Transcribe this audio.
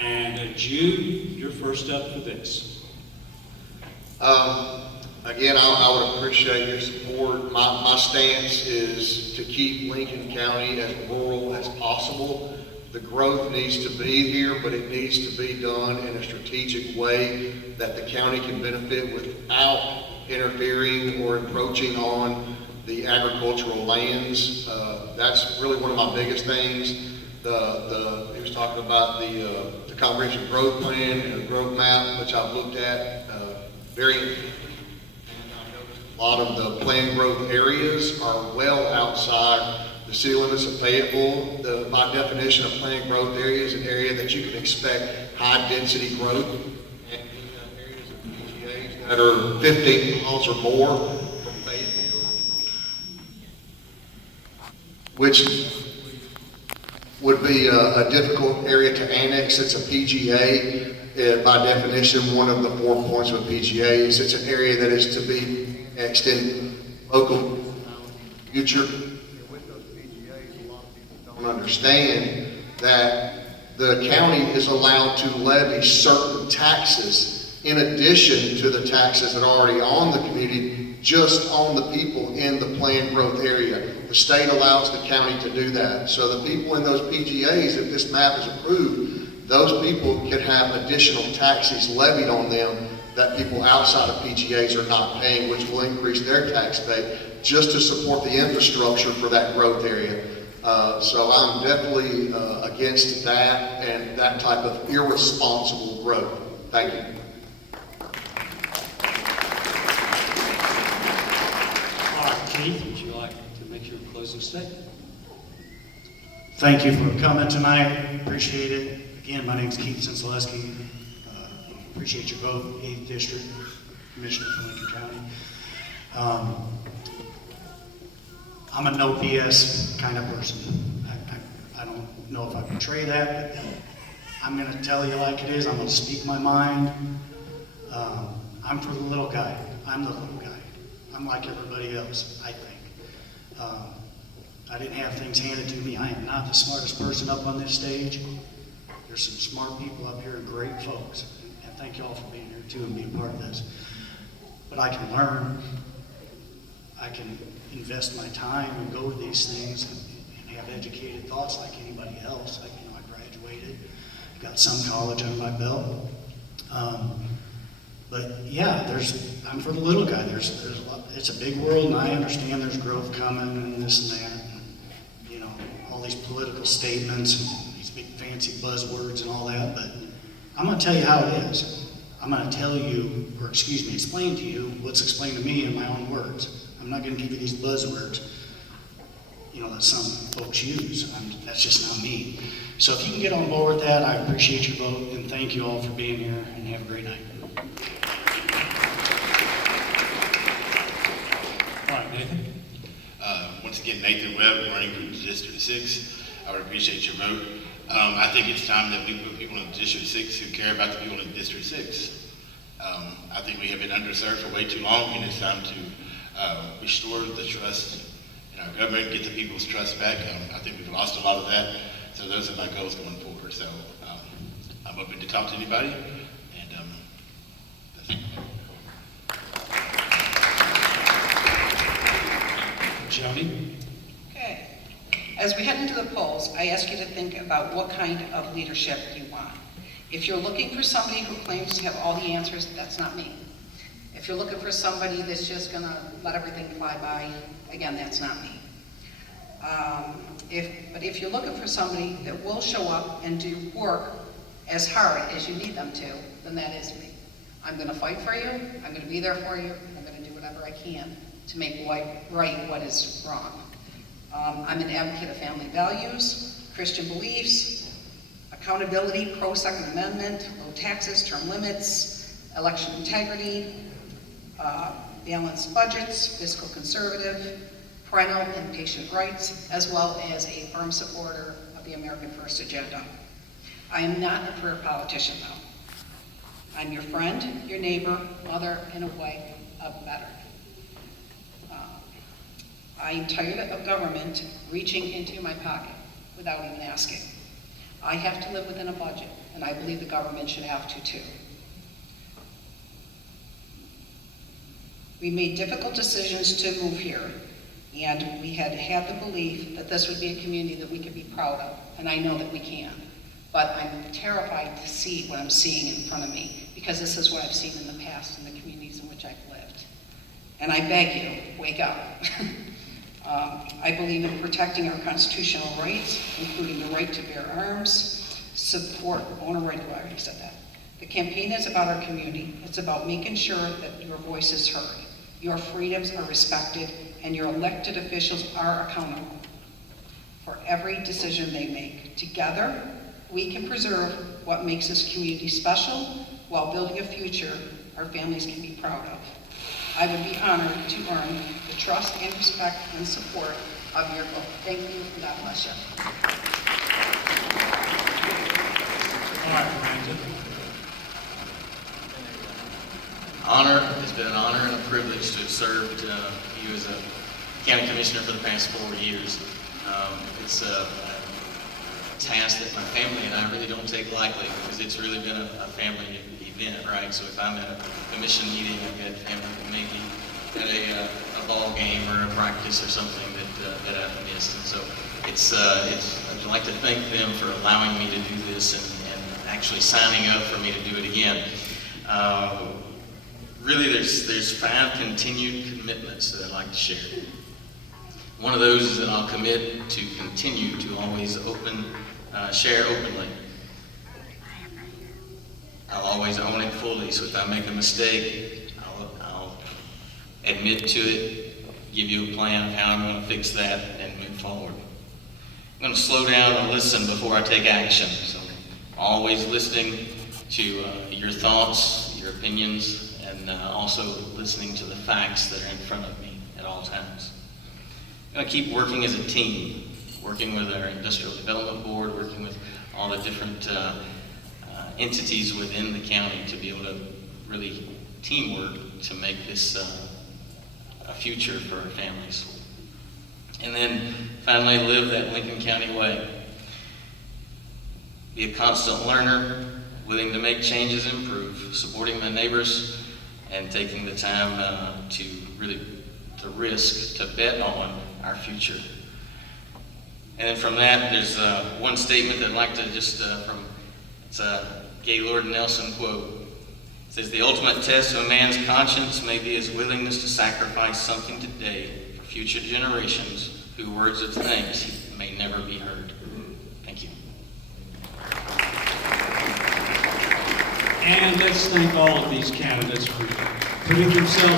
And Jude, you're first up for this. Again, I would appreciate your support. My stance is to keep Lincoln County as rural as possible. The growth needs to be here, but it needs to be done in a strategic way that the county can benefit without interfering or encroaching on the agricultural lands. That's really one of my biggest things. He was talking about the comprehensive growth plan and the growth map, which I've looked at very. A lot of the planned growth areas are well outside the city limits of Fayetteville. By definition of planned growth area is an area that you can expect high density growth. And areas of PGAs that are 15 miles or more from Fayetteville, which would be a difficult area to annex. It's a PGA. By definition, one of the 4 points of a PGA is it's an area that is to be annexed in local future. With those PGAs, a lot of people don't understand that the county is allowed to levy certain taxes in addition to the taxes that are already on the community, just on the people in the planned growth area. The state allows the county to do that. So the people in those PGAs, if this map is approved, those people can have additional taxes levied on them that people outside of PGAs are not paying, which will increase their tax pay just to support the infrastructure for that growth area. So I'm definitely against that and that type of irresponsible growth. Thank you. All right, Keith, would you like to make your closing statement? Thank you for coming tonight. Appreciate it. Again, my name is Keith Cencelweski. Appreciate your vote, 8th District, Commissioner for Lincoln County. I'm a no BS kind of person. I don't know if I portray that, but I'm going to tell you like it is. I'm going to speak my mind. I'm for the little guy. I'm the little guy. I'm like everybody else, I think. I didn't have things handed to me. I am not the smartest person up on this stage. There's some smart people up here and great folks. And thank you all for being here too and being part of this. But I can learn. I can invest my time and go to these things and have educated thoughts like anybody else. I graduated, got some college under my belt. But yeah, I'm for the little guy. There's a lot. It's a big world, and I understand there's growth coming and this and that, and all these political statements and these big fancy buzzwords and all that. But I'm going to tell you how it is. I'm going to tell you, or explain to you what's explained to me in my own words. I'm not going to give you these buzzwords, that some folks use. That's just not me. So if you can get on board with that, I appreciate your vote, and thank you all for being here, and have a great night. All right, Nathan. Once again, Nathan Webb, running for District 6. I would appreciate your vote. I think it's time that we put people in District 6 who care about the people in District 6. I think we have been underserved for way too long, and it's time to restore the trust in our government, get the people's trust back. I think we've lost a lot of that, so those are my goals going forward. So I'm open to talk to anybody, and that's it. Joannie. Okay. As we head into the polls, I ask you to think about what kind of leadership you want. If you're looking for somebody who claims to have all the answers, that's not me. If you're looking for somebody that's just going to let everything fly by, again, that's not me. But if you're looking for somebody that will show up and do work as hard as you need them to, then that is me. I'm going to fight for you. I'm going to be there for you. I'm going to do whatever I can to make right what is wrong. I'm an advocate of family values, Christian beliefs, accountability, pro-Second Amendment, low taxes, term limits, election integrity, balanced budgets, fiscal conservative, parental and patient rights, as well as a firm supporter of the American First agenda. I am not a career politician, though. I'm your friend, your neighbor, mother, and a wife of better. I am tired of government reaching into my pocket without even asking. I have to live within a budget, and I believe the government should have to too. We made difficult decisions to move here, and we had the belief that this would be a community that we could be proud of, and I know that we can. But I'm terrified to see what I'm seeing in front of me, because this is what I've seen in the past in the communities in which I've lived. And I beg you, wake up. I believe in protecting our constitutional rights, including the right to bear arms, support owner right, I already said that. The campaign is about our community. It's about making sure that your voice is heard, your freedoms are respected, and your elected officials are accountable for every decision they make. Together, we can preserve what makes this community special while building a future our families can be proud of. I would be honored to earn the trust and respect and support of your vote. Thank you, and God bless you. All right, Brandon. It's been an honor and a privilege to have served you as a county commissioner for the past 4 years. It's a task that my family and I really don't take lightly, because it's really been a family event, right? So if I'm at a commission meeting, I've got family that may be at a ball game or a practice or something that I've missed. And so I'd like to thank them for allowing me to do this and actually signing up for me to do it again. Really, there's 5 continued commitments that I'd like to share. One of those is that I'll commit to continue to always share openly. I'll always own it fully, so if I make a mistake, I'll admit to it, give you a plan of how I'm going to fix that and move forward. I'm going to slow down and listen before I take action, so always listening to your thoughts, your opinions, and also listening to the facts that are in front of me at all times. I'm going to keep working as a team, working with our Industrial Development Board, working with all the different entities within the county to be able to really teamwork to make this a future for our families. And then finally, live that Lincoln County way. Be a constant learner, willing to make changes and improve, supporting my neighbors, and taking the time to really risk, to bet on our future. And then from that, there's one statement that I'd like to just, it's a Gaylord Nelson quote. It says, "The ultimate test of a man's conscience may be his willingness to sacrifice something today for future generations whose words of thanks may never be heard." Thank you. And let's thank all of these candidates for putting themselves